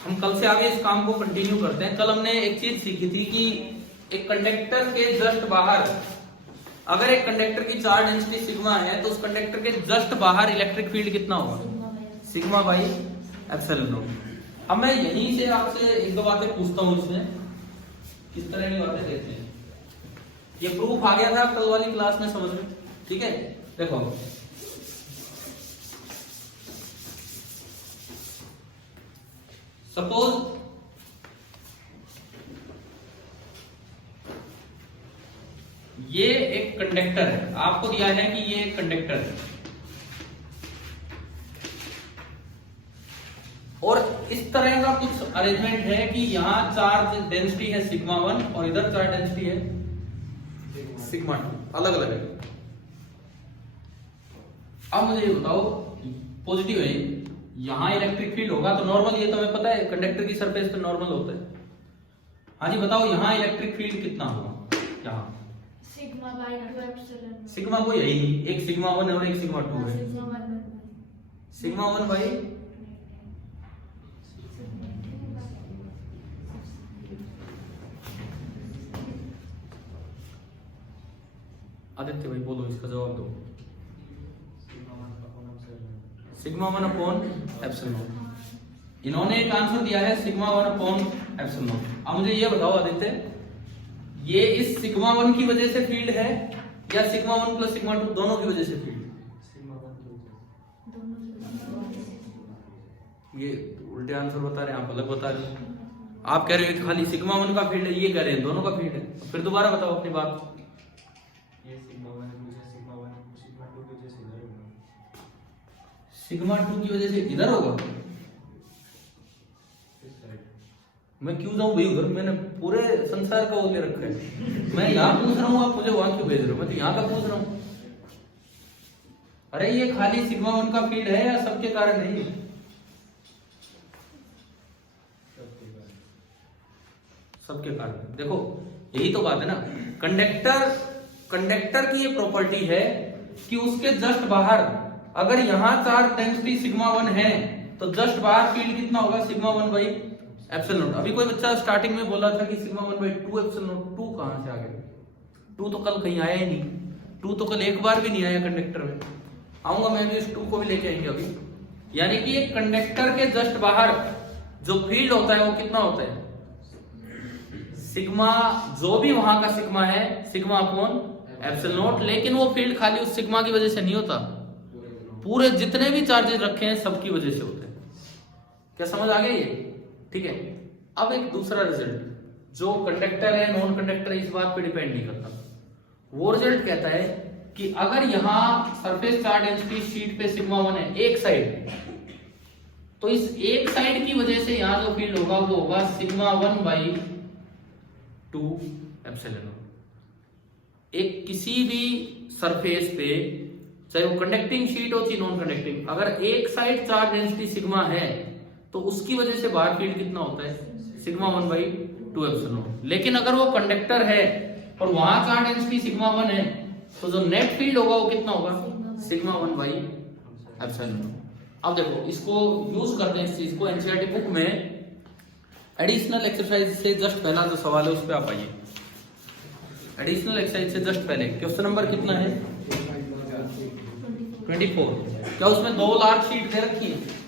हम कल से आगे इस काम को कंटिन्यू करते हैं। कल हमने एक चीज सीखी थी कि एक कंडक्टर के जस्ट बाहर, अगर एक कंडक्टर की चार्ज डेंसिटी सिग्मा है तो उस कंडक्टर के जस्ट बाहर इलेक्ट्रिक फील्ड कितना होगा? Sigma by epsilon naught. अब मैं यहीं से आपसे एक दो बातें पूछता हूँ, इसमें किस तरह की बातें देखते हैं। ये प्रूफ आ गया था कल वाली क्लास में, समझ में? ठीक है, देखो सपोज ये एक कंडक्टर है, आपको दिया है कि ये एक कंडक्टर है और इस तरह का कुछ अरेंजमेंट है कि यहां चार्ज डेंसिटी है सिग्मा 1 और इधर चार्ज डेंसिटी है सिग्मा 2, अलग अलग है। अब मुझे ये बताओ, पॉजिटिव है, यहां इलेक्ट्रिक फील्ड होगा तो नॉर्मल, ये तो हमें पता है कंडक्टर की सरफेस पे नॉर्मल होता है। हाँ जी बताओ, यहां इलेक्ट्रिक फील्ड कितना होगा? यहां सिग्मा बाय 2 एप्सिलॉन। सिग्मा कोई है ही नहीं, एक सिग्मा 1 और एक सिग्मा 2 है। सिग्मा 1 बाई आदित्य भाई बोलो, इसका जवाब दो। Sigma 1 upon epsilon. इन्होंने एक आंसर दिया है सिग्मा 1 अपॉन एप्सिलॉन। अब मुझे ये बताओ आदित्य, ये इस सिग्मा 1 की वजह से फील्ड है या सिग्मा 1 प्लस सिग्मा 2 दोनों की वजह से फील्ड? ये उल्टे आंसर बता रहे हैं, आप अलग बता रहे हैं। आप कह रहे हो खाली सिग्मा 1 का फील्ड है, ये कह रहे हैं दोनों का फील्ड है। फिर दोबारा बताओ अपनी बात। सिग्मा 2 की वजह से इधर होगा? मैं क्यों जाऊं भाई उधर? मैंने पूरे संसार का वो ले रखा है। मैं यहाँ पूछ रहा हूँ, आप मुझे वहां क्यों भेज रहे हो? मैं तो यहाँ का पूछ रहा हूँ। अरे ये खाली सिग्मा 1 का फील्ड है या सबके कारण नहीं? सबके कारण। देखो यही तो बात है ना, कंडक्टर की ये प्रॉपर्टी है कि उसके जस्ट बाहर, अगर यहां चार्ज डेंसिटी सिग्मा 1 है तो जस्ट बाहर फील्ड कितना होगा? Sigma 1 by epsilon not. अभी कोई बच्चा स्टार्टिंग में बोला था कि सिग्मा 1 बाई 2 एप्सिलॉन नॉट। 2 कहां से आ गया? 2 तो कल कहीं आया ही नहीं। 2 तो कल एक बार भी नहीं आया कंडक्टर में। आऊंगा मैं भी, इस 2 को भी लेके आएंगे अभी। यानी कि एक कंडक्टर के जस्ट बाहर जो फील्ड होता है वो कितना होता है? सिग्मा, जो भी वहां का सिग्मा है, सिग्मा अपॉन एप्सिलॉन नॉट। लेकिन वो फील्ड खाली उस सिग्मा की वजह से नहीं होता, पूरे जितने भी चार्जेस रखे हैं सबकी वजह से होते हैं। क्या समझ आ गई ये? ठीक है। अब एक दूसरा रिजल्ट, जो कंडक्टर है नॉन कंडक्टर इस बात पे डिपेंड नहीं करता। वो रिजल्ट कहता है कि अगर यहां सरफेस चार्ज डेंसिटी शीट पे सिग्मा 1 है एक साइड, तो इस एक साइड की वजह से यहां जो फील्ड होगा वो होगा सिग्मा 1 बाई 2 एप्सिलॉन नॉट। एक किसी भी सरफेस पे, चाहे वो कंडक्टिंग शीट हो चाहे नॉन कंडक्टिंग, अगर एक साइड चार्ज डेंसिटी सिग्मा है तो उसकी वजह से बाहर फील्ड कितना होता है? Sigma 1 by 2 epsilon not. लेकिन अगर वो कंडक्टर है और वहां चार्ज डेंसिटी सिग्मा 1 है तो जो नेट फील्ड होगा वो कितना होगा? Sigma 1 by epsilon naught. अब देखो इसको यूज करते हैं, इस चीज को। एनसीईआरटी बुक में एडिशनल एक्सरसाइज से जस्ट पहला जो सवाल है उस पर आप आइए। एडिशनल एक्सरसाइज से जस्ट पहले क्वेश्चन नंबर कितना है? 24। क्या उसमें 2 लार्ज शीट दे रखी है?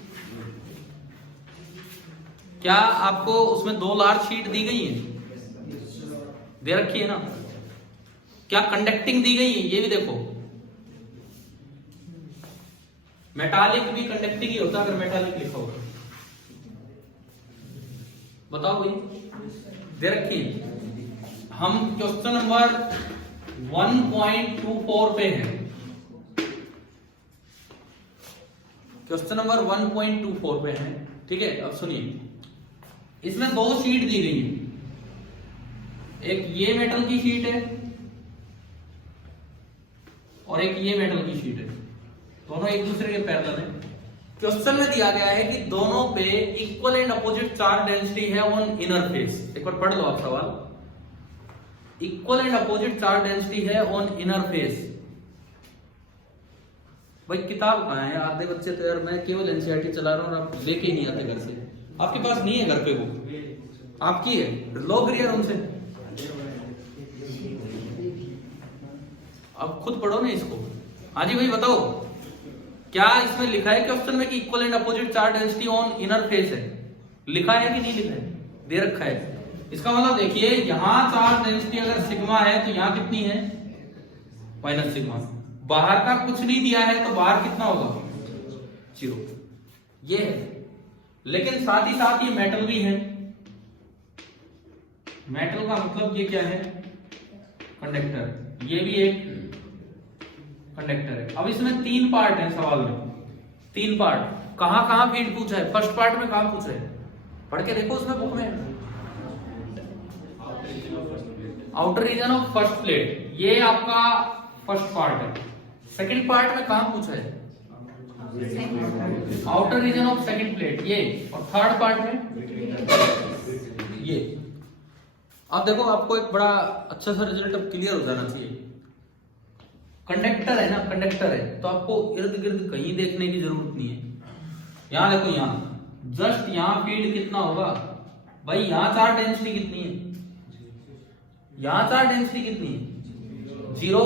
क्या आपको उसमें 2 लार्ज शीट दी गई है? दे रखी है ना? क्या कंडक्टिंग दी गई है? ये भी देखो, मेटालिक भी कंडक्टिंग ही होता अगर मेटालिक लिखा होगा। बताओ भाई, दे रखी है। हम क्वेश्चन नंबर 1.24 पे हैं। क्वेश्चन नंबर 1.24 पे हैं, ठीक है। अब सुनिए, इसमें 2 शीट दी गई है। एक ये मेटल की शीट है और एक ये मेटल की शीट है, दोनों एक दूसरे के पैरेलल है। क्वेश्चन में दिया गया है कि दोनों पे equal and opposite charge density है ऑन इनर फेस। एक बार पढ़ लो आप सवाल। Equal and opposite charge density है ऑन इनर फेस। भाई किताब कहाँ है? आधे बच्चे तो यार, मैं केवल एनसीईआरटी चला रहा हूँ और आप लेके ही नहीं आते घर से। आपके पास नहीं है घर पे वो, आपकी है, लो फिर यार उनसे। अब खुद पढ़ो ना इसको। हाँ जी भाई बताओ, क्या इसमें लिखा है क्वेश्चन में कि equal and opposite charge density on inner face है? लिखा है कि नहीं लिखा है? दे रखा है। इसका मतलब देखिए, यहां चार्ज डेंसिटी अगर सिग्मा है तो यहां कितनी है? Minus sigma. बाहर का कुछ नहीं दिया है तो बाहर कितना होगा? 0। ये है, लेकिन साथ ही साथ ये मेटल भी है। मेटल का मतलब ये क्या है? कंडक्टर। ये भी एक कंडक्टर है। अब इसमें 3 पार्ट है सवाल में, 3 पार्ट। कहां कहां फील्ड पूछा है? फर्स्ट पार्ट में कहां पूछा है? पढ़ के देखो उसमें बुक में। Outer region of first plate, ये आपका फर्स्ट पार्ट है। सेकंड पार्ट में कहां पूछा है? Outer region of second plate, ये। और थर्ड पार्ट में ये। अब देखो, आपको एक बड़ा अच्छा सा रिजल्ट अब क्लियर हो जाना चाहिए। कंडक्टर है ना, कंडक्टर है तो आपको इर्द गिर्द कहीं देखने की जरूरत नहीं है। यहां देखो, यहां जस्ट यहां फील्ड कितना होगा भाई? यहां चार्ज डेंसिटी कितनी है? यहां चार्ज डेंसिटी कितनी है? 0।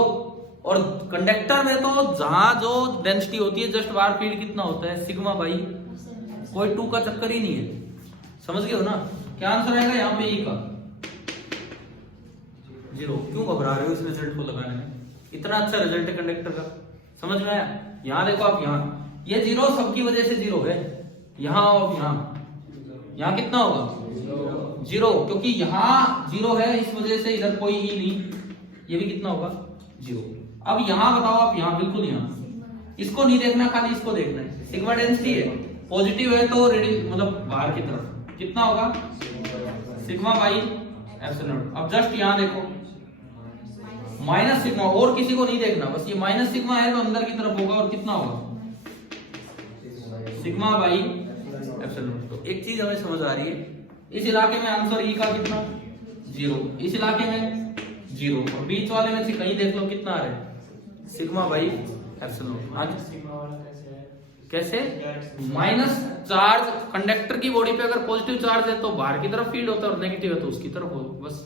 और कंडक्टर में तो जहां जो डेंसिटी होती है जस्ट बाहर फील्ड कितना होता है? Sigma by. कोई 2 का चक्कर ही नहीं है। समझ गए हो ना? क्या आंसर आएगा यहाँ पे? E का 0। क्यों घबरा रहे हो इस रिजल्ट को लगाने में? इतना अच्छा रिजल्ट है कंडक्टर का, समझ में आया? यहां देखो आप, यहां ये 0 सबकी वजह से 0 है। यहां और यहां कितना होगा? 0, क्योंकि यहां 0 है, इस वजह से इधर कोई ही नहीं। ये भी कितना होगा? 0। अब यहां बताओ आप, यहां बिल्कुल यहां, इसको नहीं देखना, खाली इसको देखना है। सिग्मा डेंसिटी है, पॉजिटिव है तो रीडिंग मतलब बाहर की तरफ कितना होगा? Sigma by epsilon. अब जस्ट यहां देखो, माइनस सिग्मा, और किसी को नहीं देखना, बस ये माइनस सिग्मा है तो अंदर की तरफ होगा। और कितना होगा? Sigma by epsilon. तो एक चीज हमें समझ आ रही है, इस इलाके में आंसर ई का कितना? 0। इस इलाके में 0। और बीच वाले में से कहीं देख लो कितना आ रहा है? Sigma by epsilon. आज कैसे? माइनस चार्ज कंडक्टर की बॉडी पे अगर पॉजिटिव चार्ज है तो बाहर की तरफ फील्ड होता है, और नेगेटिव है तो उसकी तरफ हो, बस।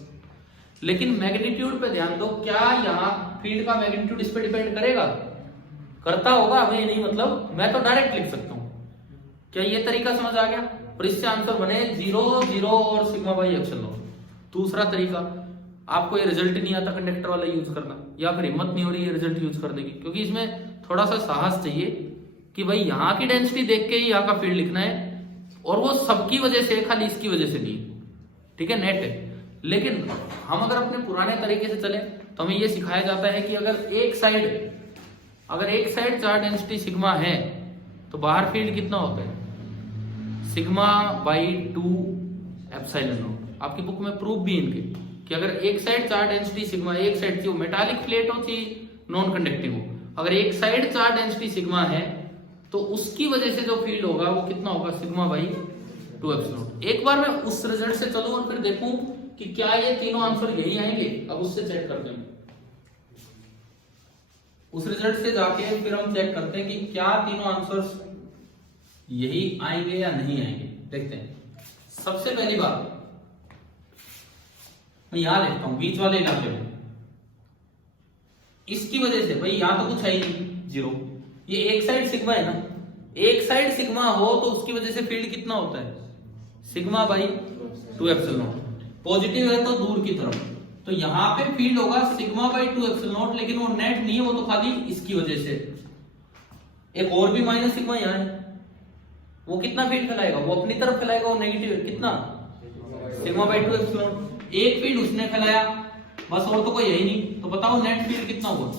लेकिन मैग्नीट्यूड पे ध्यान दो, क्या यहाँ फील्ड का मैग्नीट्यूड इस पे डिपेंड करेगा? करता होगा, हमें नहीं मतलब, मैं तो डायरेक्ट लिख सकता हूँ। क्या ये तरीका समझ आ गया? और इससे आंसर बने 0 0 और सिग्मा बाई एप्सिलॉन। दूसरा तरीका, आपको ये रिजल्ट नहीं आता कंडक्टर वाला यूज करना, या फिर हिम्मत नहीं हो रही है रिजल्ट यूज करने की, क्योंकि इसमें थोड़ा सा साहस चाहिए कि भाई यहाँ की डेंसिटी देख के ही यहाँ का फील्ड लिखना है, और वो सबकी वजह से, खाली इसकी वजह से नहीं। ठीक है, नेट है। लेकिन हम अगर अपने पुराने तरीके से चले तो हमें ये सिखाया जाता है कि अगर एक साइड चार्ज डेंसिटी सिग्मा है तो बाहर फील्ड कितना होता है? Sigma by 2 epsilon not. आपकी बुक में प्रूफ भी इनके कि अगर एक साइड चार्ज डेंसिटी सिग्मा, एक साइड जो मेटालिक प्लेट हो चाहे नॉन कंडक्टिंग हो, अगर एक साइड चार्ज डेंसिटी सिग्मा है तो उसकी वजह से जो फील्ड होगा वो कितना होगा? Sigma by 2 epsilon. एक बार मैं उस रिजल्ट से चलूं और फिर देखूं कि क्या ये तीनों आंसर यही आएंगे। अब उससे चेक करते हैं, उस रिजल्ट से जाके फिर हम चेक करते हैं कि क्या तीनों आंसर्स यही आएंगे या नहीं आएंगे। देखते हैं। सबसे पहली बात मैं यहां लिखता हूं, बीच वाले इलाके में, इसकी वजह से भाई यहां तो कुछ है ही नहीं, 0। ये एक साइड सिग्मा है ना, एक साइड सिग्मा हो तो उसकी वजह से फील्ड कितना होता है? Sigma by 2 epsilon. पॉजिटिव है तो दूर की तरफ, तो यहां पे फील्ड होगा सिग्मा बाई 2 एप्सिलॉन, लेकिन वो नेट नहीं है, वो तो खाली इसकी वजह से। एक और भी माइनस सिग्मा यहां है, वो कितना फील्ड फैलाएगा? वो अपनी तरफ फैलाएगा, वो नेगेटिव है, कितना? Sigma by 2 epsilon. एक फील्ड उसने फैलाया, बस, और तो कोई है ही नहीं, तो बताओ नेट फील्ड कितना हुआ?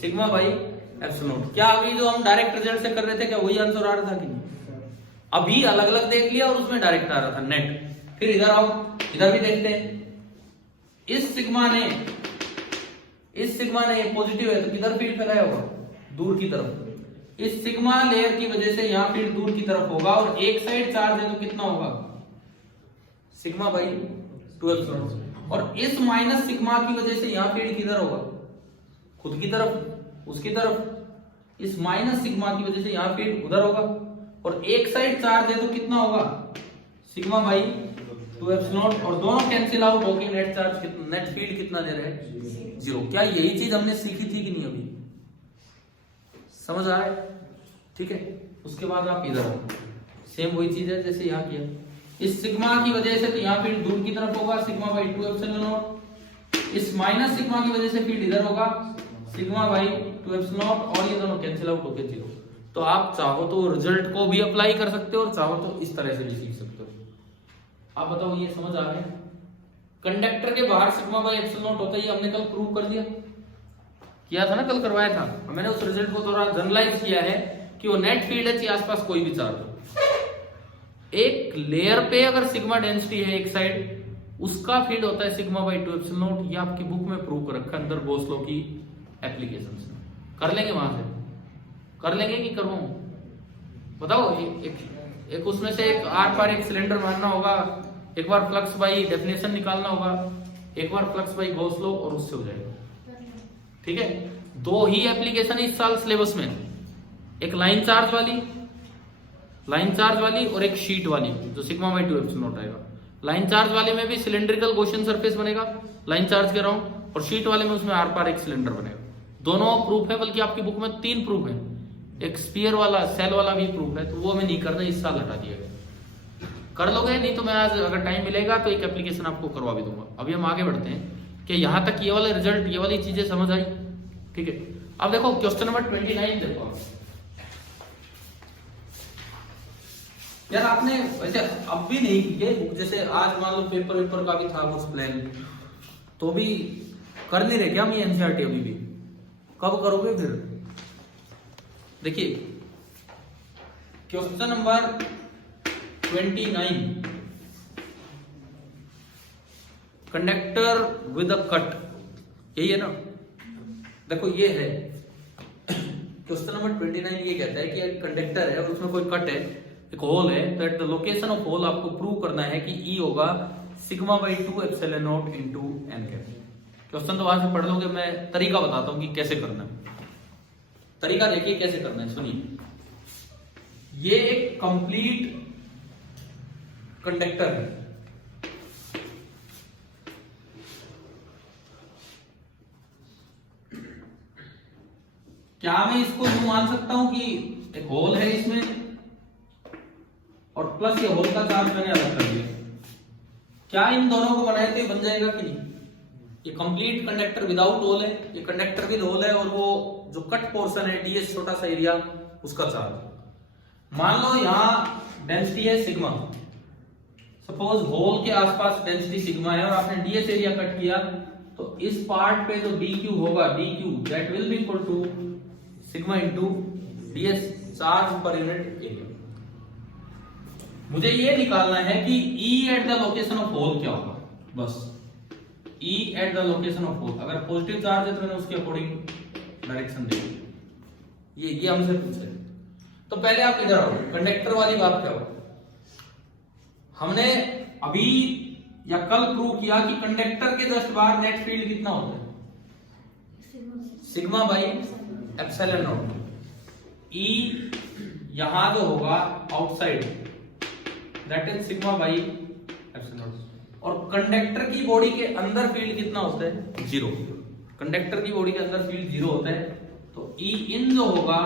Sigma by epsilon. क्या अभी जो हम डायरेक्ट रिजल्ट से कर रहे थे, क्या वही आंसर आ रहा था कि नहीं? अभी अलग अलग देख लिया और उसमें डायरेक्ट आ रहा था नेट। फिर इधर आओ, इधर भी देखते हैं। इस सिग्मा ने पॉजिटिव है तो किधर फील्ड फैलाया होगा? दूर की तरफ। इस सिग्मा लेयर की वजह से यहाँ फील्ड दूर की तरफ होगा, और एक साइड चार्ज है तो कितना होगा? Sigma by 2 epsilon. और इस माइनस सिग्मा की वजह से यहाँ फील्ड किधर होगा? खुद की तरफ, उसकी तरफ। इस माइनस सिग्मा की वजह से यहाँ फील्ड उधर होगा, और एक साइड चार्ज है तो कितना होगा सिग्मा बाई 2 एप्सिलॉन नॉट, और दोनों कैंसिल आउट होके नेट चार्ज नेट फील्ड कितना दे रहे हैं 0। क्या यही चीज हमने सीखी थी कि नहीं अभी? समझ आ रहा है? ठीक है। उसके बाद आप इधर आओ, सेम वही चीज है जैसे यहाँ किया। इस सिग्मा की वजह से तो यहाँ फील्ड दूर की तरफ होगा सिग्मा बाई 2 एप्सिलॉन नॉट, इस माइनस सिग्मा की वजह से फील्ड इधर होगा सिग्मा बाई 2 एप्सिलॉन नॉट, और ये दोनों कैंसिल आउट होके 0। तो आप चाहो तो रिजल्ट को भी अप्लाई कर सकते हो और चाहो तो इस तरह से भी सीख सकते हो। आप बताओ ये समझ आ गया? कंडक्टर के बाहर सिग्मा बाई एप्सिलॉन नॉट होता है, ये हमने कल प्रूव कर दिया, किया था ना, कल करवाया था। मैंने उस रिजल्ट को थोड़ा जनरलाइज किया है कि वो नेट फील्ड है चाहे आसपास कोई भी चार्ज हो। एक लेयर पे अगर सिग्मा डेंसिटी है एक साइड, उसका फील्ड होता है सिग्मा बाई 2 एप्सिलॉन नॉट। ये आपकी बुक में प्रूव कर रखा है अंदर बोस लॉ की एप्लीकेशंस में। कर लेंगे वहां से, कर लेंगे कि करवाऊं? बताओ। एक उसमें से एक आर पार एक सिलेंडर मानना होगा, एक बार फ्लक्स बाई डेफिनेशन निकालना होगा, एक बार फ्लक्स बाई गॉस लॉ, और उससे हो जाएगा। ठीक है। 2 ही एप्लीकेशन इस साल सिलेबस में, एक लाइन चार्ज वाली और एक शीट वाली जो सिग्मा बाई 2 एप्सिलॉन नॉट आएगा। लाइन चार्ज वाले में भी सिलेंड्रिकल गॉसियन सरफेस बनेगा लाइन चार्ज के अराउंड, और शीट वाले में उसमें आर पार एक सिलेंडर बनेगा। दोनों प्रूफ है, बल्कि आपकी बुक में 3 प्रूफ है, एक स्फीयर वाला सेल वाला भी प्रूफ है, तो वो हमें नहीं करना, इस साल हटा दिया गया। कर लोगे? नहीं तो मैं आज अगर टाइम मिलेगा तो एक एप्लीकेशन आपको करवा भी दूंगा। अभी हम आगे बढ़ते हैं कि यहां तक ये वाला रिजल्ट, ये वाली चीजें समझ आई। ठीक है। अब देखो क्वेश्चन नंबर 29 देखो आप। यार आपने वैसे अब भी नहीं किए, जैसे आज मान लो पेपर का भी था कुछ प्लान, तो भी कर नहीं रहे क्या हम ये एनसीईआरटी अभी भी? कब करोगे फिर? देखिए question number 29, conductor with a cut, यही है ना? देखो ये है क्वेश्चन नंबर 29। ये कहता है कि एक कंडक्टर है और उसमें कोई कट है, एक होल है, तो at the location of hole आपको प्रूव करना है कि ई होगा sigma by 2 epsilon not into n cap. Question तो वहां से पढ़ लोगे, मैं तरीका बताता हूं कि कैसे करना है। तरीका देखिए कैसे करना है, सुनिए। ये एक कंप्लीट कंडक्टर है, क्या मैं इसको यूं मान सकता हूं कि एक होल है इसमें और प्लस ये होल का चार्ज मैंने अलग कर दिया, क्या इन दोनों को बनाए तो ये बन जाएगा कि नहीं? ये कंप्लीट कंडक्टर विदाउट होल है, ये कंडक्टर विद होल है, और वो जो कट पोर्शन है डीएस छोटा सा एरिया उसका चार्ज। मान लो यहां डेंसिटी है सिग्मा, सपोज होल के आसपास डेंसिटी सिग्मा है और आपने डीएस एरिया कट किया, तो इस पार्ट पे जो डी क्यू होगा, d q that will be equal to sigma into ds charge पर यूनिट एरिया। मुझे ये निकालना है कि E at the location of hole क्या होगा, बस E at the location of hole. अगर पॉजिटिव चार्ज है तो मैंने उसके अकॉर्डिंग डायरेक्शन दे दी। ये हमसे पूछे। तो पहले आप इधर आओ, कंडक्टर वाली बात क्या हो? हमने अभी या कल प्रूव किया कि कंडक्टर के जस्ट बाहर नेट फील्ड कितना होता है? Sigma by epsilon not. E यहां जो होगा outside that is sigma by epsilon not, और कंडक्टर की बॉडी के अंदर फील्ड कितना होता है? 0। कंडक्टर की बॉडी के अंदर फील्ड 0 होता है, तो E इन जो होगा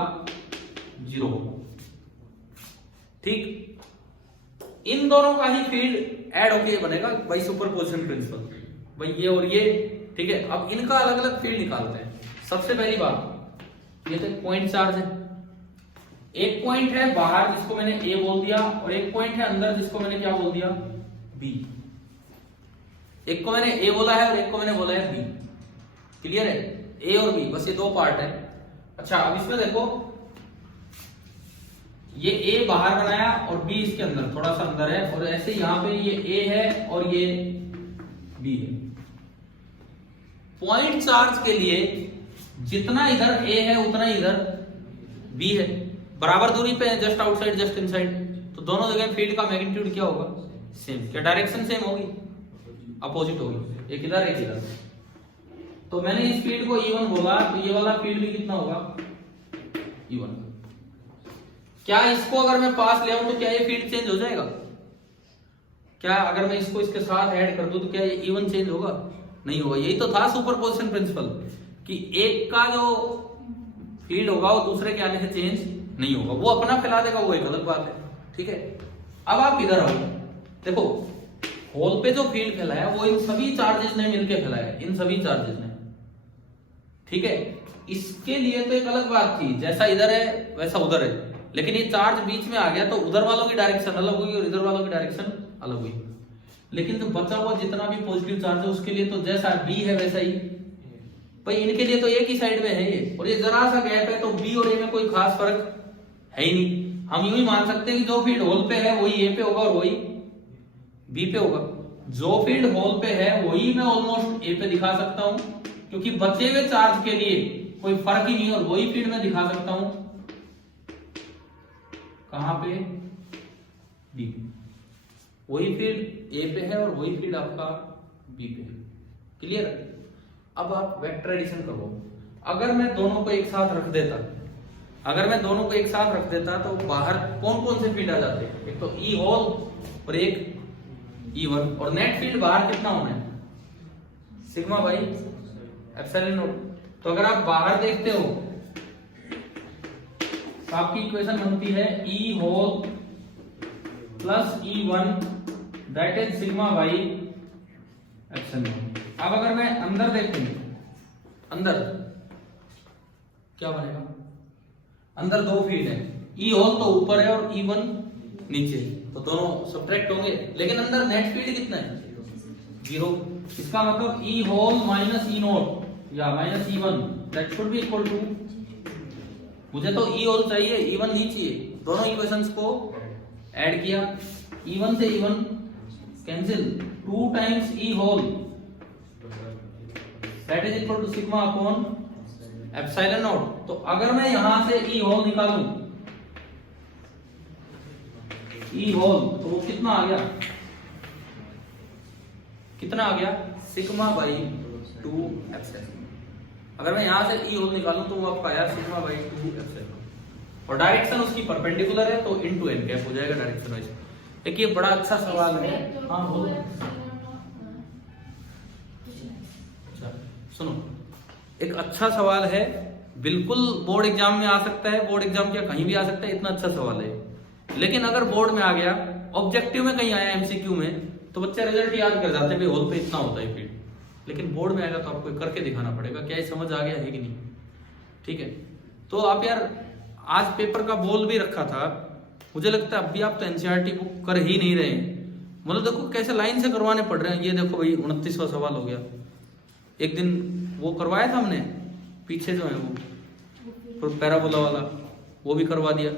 0 होगा। ठीक, इन दोनों का ही फील्ड ऐड होके बनेगा बाई सुपरपोजिशन प्रिंसिपल, भाई ये और ये। ठीक है। अब इनका अलग अलग फील्ड निकालते हैं। सबसे पहली बात, ये तो पॉइंट चार्ज है, एक पॉइंट है बाहर जिसको मैंने ए बोल दिया, और एक पॉइंट है अंदर जिसको मैंने क्या बोल दिया? बी। एक को मैंने ए बोला है और एक को मैंने बोला है बी। क्लियर है? ए और बी, बस ये 2 पार्ट है। अच्छा, अब इसमें देखो, ये ए बाहर बनाया और बी इसके अंदर, थोड़ा सा अंदर है, और ऐसे यहां पे ये ए है और ये बी है। पॉइंट चार्ज के लिए जितना इधर ए है उतना इधर बी है, बराबर दूरी पे है, जस्ट आउटसाइड जस्ट इनसाइड, तो दोनों जगह फील्ड का मैग्नीट्यूड क्या होगा? सेम। क्या डायरेक्शन सेम होगी? अपोजिट होगी, एक इधर एक इधर। तो मैंने इस फील्ड को E1 बोला, तो ये वाला फील्ड भी कितना होगा? E1। क्या इसको अगर मैं पास ले आऊं तो क्या ये फील्ड चेंज हो जाएगा? क्या अगर मैं इसको इसके साथ ऐड कर दूं तो क्या ये इवन चेंज होगा? नहीं होगा। यही तो था सुपरपोजिशन प्रिंसिपल कि एक का जो फील्ड होगा वो दूसरे के आने से चेंज नहीं होगा, वो अपना फैला देगा, वो एक अलग बात है। ठीक है, अब आप इधर आओ, देखो होल पे जो फील्ड फैलाया वो इन सभी चार्जेस ने मिलकर फैलाया, इन सभी चार्जेस ने। ठीक है, इसके लिए तो एक अलग बात थी, जैसा इधर है वैसा उधर है, लेकिन ये चार्ज बीच में आ गया तो उधर वालों की डायरेक्शन अलग हुई और इधर वालों की डायरेक्शन अलग हुई। लेकिन जो बचा हुआ जितना भी पॉजिटिव चार्ज है उसके लिए तो जैसा बी है वैसा ही भाई, इनके लिए तो एक ही साइड में है ये, और ये जरा सा गैप है तो बी और ए में कोई खास फर्क है ही नहीं। हम यूं ही मान सकते हैं कि जो फील्ड होल पे है वही ए पे होगा और वही बी पे होगा। जो फील्ड होल पे है वही मैं ऑलमोस्ट ए पे दिखा सकता हूं, क्योंकि बचे हुए चार्ज के लिए कोई फर्क ही नहीं, और वही फील्ड मैं दिखा सकता हूं कहां पे? बी पे। वही फील्ड ए पे है और वही फील्ड आपका बी पे है। क्लियर? अब आप वेक्टर एडिशन करो। अगर मैं दोनों को एक साथ रख देता, तो बाहर कौन कौन से फील्ड आ जाते? एक तो ई होल और एक ई वन, और नेट फील्ड बाहर कितना होना है? Sigma by epsilon not. तो अगर आप बाहर देखते हो तो आपकी इक्वेशन बनती है E whole plus E one that is sigma by epsilon naught. अब अगर मैं अंदर देखूं, अंदर क्या बनेगा? अंदर दो फील्ड है, ई होल तो ऊपर है और ई वन नीचे, तो दोनों सब्ट्रैक्ट होंगे, लेकिन अंदर नेट फील्ड कितना है? 0। इसका मतलब E hole minus E not या minus E one that should be equal to, मुझे तो ई होल चाहिए, ई वन नहीं चाहिए। दोनों इक्वेशंस को ऐड किया, ई वन से E one cancel, 2 times E hole that is equal to sigma upon epsilon not. तो अगर मैं यहां से ई होल निकालूं, ई होल, तो वो कितना आ गया? कितना आ गया? Sigma by 2 epsilon. अगर मैं यहां से ई होल निकालूं तो वो आपका आया सिग्मा बाई 2 एप्सिलॉन, और डायरेक्शन उसकी परपेंडिकुलर है तो इनटू एन कैप हो जाएगा डायरेक्शन वाइज। देखिए बड़ा अच्छा सवाल है। हाँ बोलो। अच्छा सुनो, एक अच्छा सवाल है, बिल्कुल बोर्ड एग्जाम में आ सकता है, बोर्ड एग्जाम क्या कहीं भी आ सकता है, इतना अच्छा सवाल है। लेकिन अगर बोर्ड में आ गया, ऑब्जेक्टिव में कहीं आया, एमसीक्यू में, तो बच्चे रिजल्ट याद कर जाते हैं होल पे इतना होता है फील्ड, लेकिन बोर्ड में आएगा तो आपको करके दिखाना पड़ेगा क्या ये समझ आ गया है कि नहीं। ठीक है, तो आप यार आज पेपर का बोल भी रखा था, मुझे लगता है अभी आप तो एनसीईआरटी बुक कर ही नहीं रहे हैं। मतलब देखो कैसे लाइन से करवाने पड़ रहे हैं। ये देखो भाई 29वां सवाल हो गया, एक दिन वो करवाया था हमने पीछे जो है वो पैराबोला वाला, वो भी करवा दिया।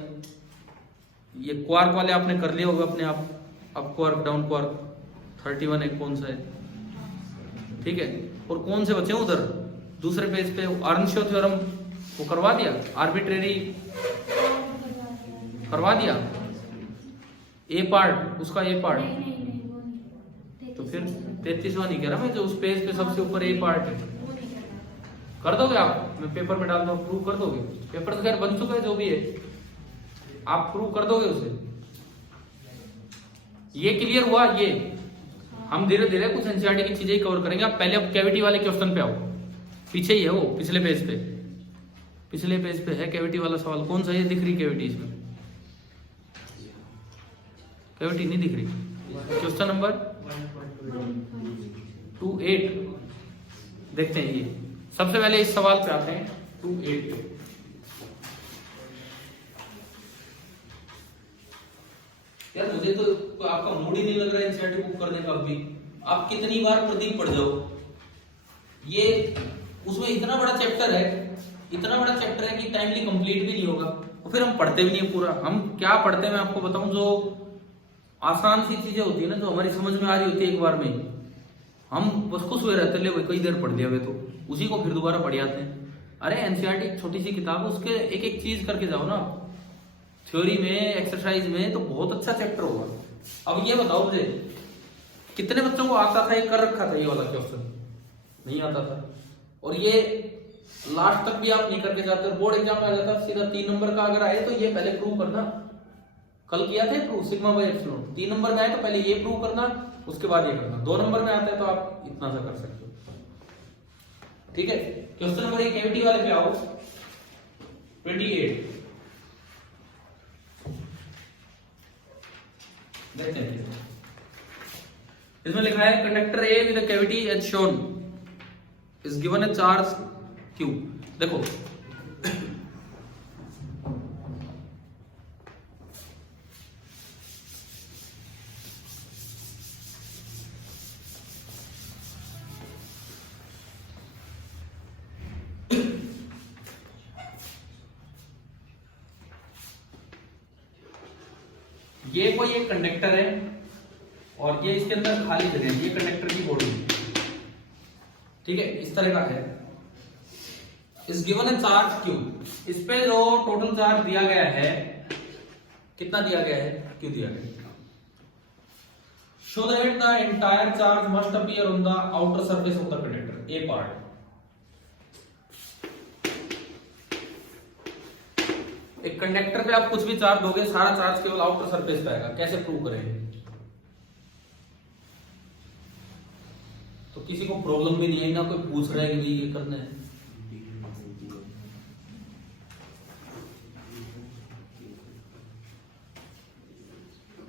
ये क्वार्क वाले आपने कर लिए होगा अपने आप, अप क्वार्क डाउन क्वार्क 31 है, कौन सा है? ठीक है, और कौन से बचे उधर दूसरे पेज पे? अर्नशो थ्योरम वो करवा दिया, आर्बिट्रेरी करवा दिया, ए पार्ट उसका, ए पार्ट। तो फिर 33वां नहीं कह रहा मैं, जो उस पेज पे सबसे ऊपर ए पार्ट है, कर दोगे आप? मैं पेपर में डाल दूं, प्रूव कर दोगे? पेपर तो खैर बन चुका है, जो भी है आप प्रूव कर दोगे उसे? ये क्लियर हुआ? ये हम धीरे धीरे कुछ एनसीईआरटी की चीजें ही कवर करेंगे। आप पहले अब कैविटी वाले क्वेश्चन पे आओ, पीछे ही है वो, पिछले पेज पे, पिछले पेज पे है कैविटी वाला सवाल। कौन सा ये दिख रही कैविटी? इसमें कैविटी नहीं दिख रही। क्वेश्चन नंबर 28 देखते हैं। ये सबसे पहले इस सवाल पे आते हैं 28 पे। यार मुझे तो आपका मूड ही नहीं लग रहा है एनसीईआरटी बुक करने का। अभी आप कितनी बार प्रदीप पढ़ जाओ, ये उसमें इतना बड़ा चैप्टर है, इतना बड़ा चैप्टर है कि टाइमली कंप्लीट भी नहीं होगा, और फिर हम पढ़ते भी नहीं है पूरा। हम क्या पढ़ते हैं मैं आपको बताऊं, जो आसान सी चीजें होती है ना, जो हमारी समझ में आ रही होती है एक बार में, हम बस खुश हुए रहते, ले भाई कई देर पढ़ लिया वे, तो उसी को फिर दोबारा पढ़ जाते हैं। अरे एनसीईआरटी छोटी सी किताब, उसके एक एक चीज करके जाओ ना, थ्योरी में, एक्सरसाइज में, तो बहुत अच्छा चैप्टर होगा। अब ये बताओ मुझे, कितने बच्चों को आता था, ये कर रखा था ये वाला क्वेश्चन? नहीं आता था। और ये लास्ट तक भी आप नहीं करके जाते, बोर्ड एग्जाम में आ जाता सीधा 3 नंबर का अगर आए तो ये पहले प्रूव करना। कल किया था prove sigma by epsilon, 3 number में आए तो पहले ये प्रूव करना, उसके बाद ये करना। 2 नंबर में आता है तो आप इतना सा कर सकते हो। ठीक है, क्वेश्चन नंबर 1 कैविटी वाले पे आओ। 28 देखते हैं, इसमें लिखा है conductor a with cavity as shown is given a charge q. देखो ये कोई एक कंडक्टर है और ये इसके अंदर खाली जगह है, ये कंडक्टर की बॉडी है। ठीक है, इस तरह का है। इस गिवन है चार्ज क्यू, इस पे जो टोटल चार्ज दिया गया है, कितना दिया गया है, क्यू दिया गया है। Show that the entire charge must appear on the outer surface of the conductor, A part. एक कंडक्टर पे आप कुछ भी चार्ज दोगे, सारा चार्ज केवल आउटर सरफेस पे आएगा। कैसे प्रूव करेंगे? तो किसी को प्रॉब्लम भी नहीं है ना, कोई पूछ रहा है कि ये करना है।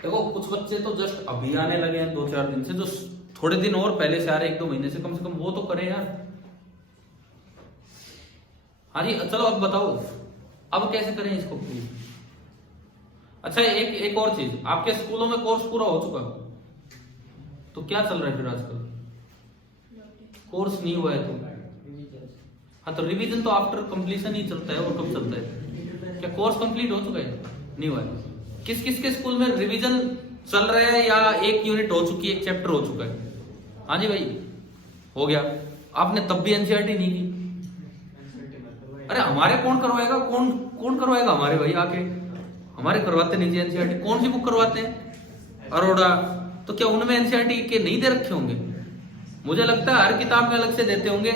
देखो कुछ बच्चे तो जस्ट अभी आने लगे हैं 2-4 दिन से, जो थोड़े दिन और पहले से आ रहे 1-2 महीने से, कम वो तो करें यार। हाँ जी, चलो अब बताओ अब कैसे करें इसको प्रूव। अच्छा एक और चीज, आपके स्कूलों में कोर्स पूरा हो चुका तो क्या चल रहा है फिर आजकल? कोर्स नहीं हुआ है तो हाँ, तो रिवीजन तो आफ्टर कंप्लीशन ही चलता है। और कब चलता है? क्या कोर्स कंप्लीट हो चुका है? नहीं हुआ है। किस किस के स्कूल में रिवीजन चल रहा है या एक यूनिट हो चुकी है, एक चैप्टर हो चुका है? हाँ जी भाई, हो गया। आपने तब भी एनसीईआरटी नहीं की। अरे हमारे कौन करवाएगा, कौन करवाएगा हमारे भाई आके? हमारे करवाते नहीं जी एनसीईआरटी। कौन सी बुक करवाते हैं? अरोड़ा। तो क्या उनमें एनसीईआरटी के नहीं दे रखे होंगे? मुझे लगता है हर किताब में अलग से देते होंगे,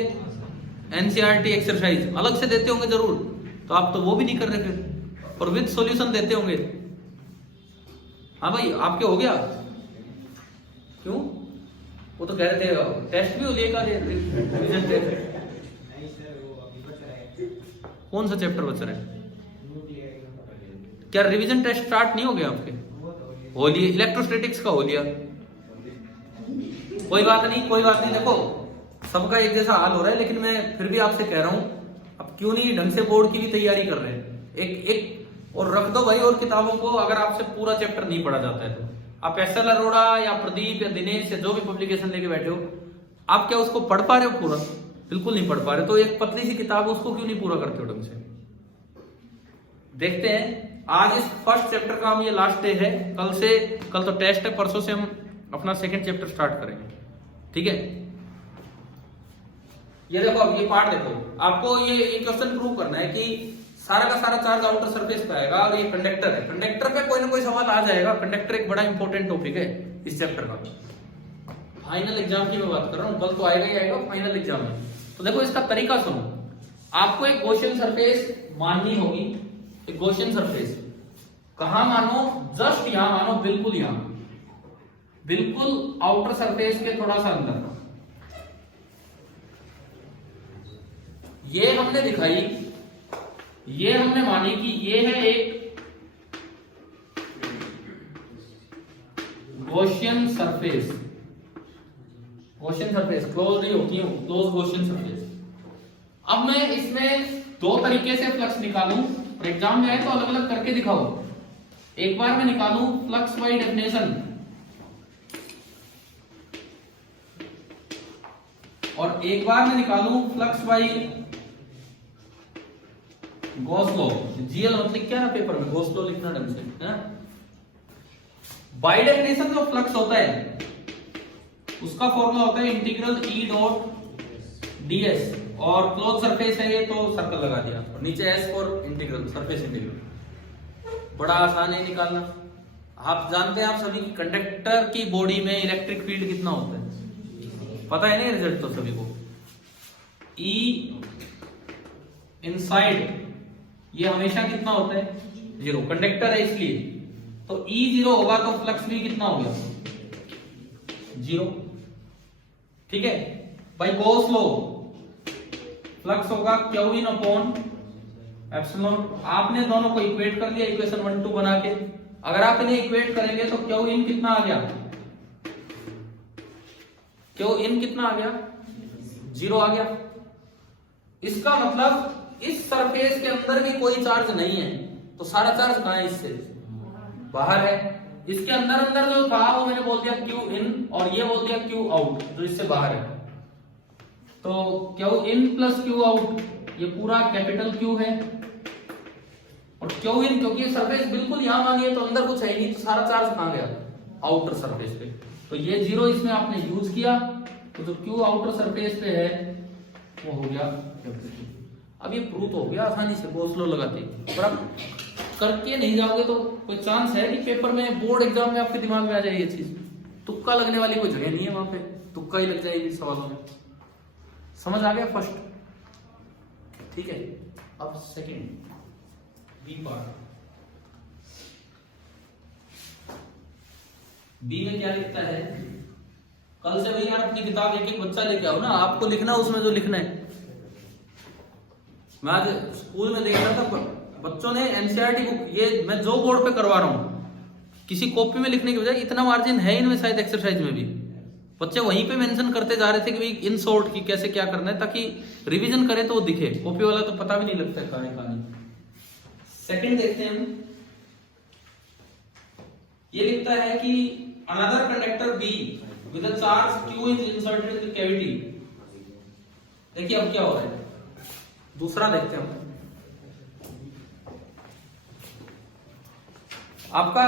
एनसीईआरटी एक्सरसाइज अलग से देते होंगे जरूर। तो आप तो वो भी नहीं कर रहे फिर, और विद सॉल्यूशन देते होंगे। हाँ भाई, आपके हो गया? क्यों? वो तो कह रहे थे टेस्ट भी हो लिएगा, रिवीजन टेस्ट। कौन सा चैप्टर बच रहा है? क्या रिवीजन टेस्ट स्टार्ट नहीं हो गया आपके? हो लिए। इलेक्ट्रोस्टैटिक्स का हो लिया। कोई बात नहीं। देखो सबका एक जैसा हाल हो रहा है, लेकिन मैं फिर भी आपसे कह रहा हूं, अब क्यों नहीं ढंग से बोर्ड की भी तैयारी कर रहे हैं। एक और रख दो भाई और किताबों को। अगर आपसे पूरा चैप्टर नहीं पढ़ा जाता है तो आप एस एल अरोड़ा या प्रदीप या दिनेश या जो भी पब्लिकेशन लेके बैठे हो, आप क्या उसको पढ़ पा रहे हो पूरा? बिल्कुल नहीं पढ़ पा रहे। तो एक पतली सी किताब, उसको क्यों नहीं पूरा करते हो ढंग से? देखते हैं। आज इस फर्स्ट चैप्टर का हम ये लास्ट डे है। कल तो टेस्ट है, परसों से हम अपना सेकंड चैप्टर स्टार्ट करेंगे। ठीक है, ये देखो, अब ये पार्ट देखो। आपको ये क्वेश्चन प्रूव करना है कि सारा का सारा चार्ज आउटर सरफेस पे आएगा और ये कंडक्टर है। कंडक्टर पे कोई ना कोई सवाल आ जाएगा। कंडक्टर एक बड़ा इंपॉर्टेंट टॉपिक है इस चैप्टर का। फाइनल एग्जाम की मैं बात कर रहा हूँ, कल तो आएगा ही आएगा फाइनल एग्जाम में। तो देखो इसका तरीका सुनो। आपको एक गॉसियन सरफेस माननी होगी। एक गॉसियन सरफेस कहां मानो? जस्ट यहां मानो, बिल्कुल यहां, बिल्कुल आउटर सरफेस के थोड़ा सा अंदर। ये हमने दिखाई, ये हमने मानी कि ये है एक Gaussian surface. Gaussian surface close नहीं होती है, क्लोज गॉसियन सरफेस। अब मैं इसमें 2 तरीके से फ्लक्स निकालूं और एग्जाम में आए तो अलग अलग करके दिखाओ। एक बार मैं निकालूं फ्लक्स बाय डेफिनेशन और एक बार मैं निकालूं flux by Gauss law. GL मतलब क्या है पेपर में? गॉस लॉ लिखना ढंग से है। बाय डेफिनेशन जो फ्लक्स होता है उसका फॉर्मूला होता है इंटीग्रल ई डॉट डीएस, और क्लोज सरफेस है ये तो सर्कल लगा दिया और नीचे S for integral, surface integral. बड़ा आसान है निकालना। आप जानते हैं आप सभी की कंडक्टर की बॉडी में इलेक्ट्रिक फील्ड कितना होता है? पता है नहीं रिजल्ट तो सभी को? ई इनसाइड ये हमेशा कितना होता है? 0। कंडक्टर है इसलिए, तो E 0 होगा तो फ्लक्स भी कितना हो गया? 0। ठीक है भाई, गॉस लॉ, फ्लक्स होगा Q इन अपॉन एप्सिलॉन। आपने दोनों को इक्वेट कर लिया इक्वेशन 1 2 बना के। अगर आप इन्हें इक्वेट करेंगे तो Q इन कितना आ गया? Q इन कितना आ गया? 0 आ गया। इसका मतलब इस सरफेस के अंदर भी कोई चार्ज नहीं है, तो सारा चार्ज कहां है? इससे बाहर है। इसके अंदर अंदर जो था वो मैंने बोल दिया Q इन, और ये बोल दिया Q आउट जो इससे बाहर है। तो Q in plus Q out ये पूरा कैपिटल Q है, और Q इन क्योंकि सरफेस बिल्कुल यहां मानिए तो अंदर कुछ है ही नहीं, तो सारा चार्ज कहां गया? आउटर सरफेस पे। तो ये 0 इसमें आपने यूज किया, तो जो Q आउटर सरफेस पे है वो हो गया कैपिटल Q। अब ये प्रूफ हो गया आसानी से गॉस लॉ लगाते, पर आप करके नहीं जाओगे तो कोई चांस है कि पेपर में, बोर्ड एग्जाम में आपके दिमाग में आ जाए ये चीज। तुक्का लगने वाली कोई जगह नहीं है वहां पे, तुक्का ही लग जाएगी सवालों में। समझ आ गया फर्स्ट? ठीक है, अब सेकंड बी पार्ट। बी में क्या लिखता है? कल से भाई यार अपनी किताब एक एक बच्चा लेके आओ ना, आपको लिखना उसमें जो लिखना है। मैं आज स्कूल में देख रहा था बच्चों ने एनसीईआरटी बुक, ये मैं जो बोर्ड पे करवा रहा हूँ, किसी कॉपी में लिखने के बजाय इतना मार्जिन है इनमें, शायद एक्सरसाइज में भी बच्चे वहीं पे मेंशन करते जा रहे थे कि भाई इन शॉर्ट की कैसे क्या करना है, ताकि रिवीजन करें तो वो दिखे। कॉपी वाला तो पता भी नहीं लगता है कहानी। सेकंड देखते हैं हम। ये लिखता है कि another conductor be with a charge Q is inserted in the cavity. देखिए अब क्या हो रहा है, दूसरा देखते हैं हम। आपका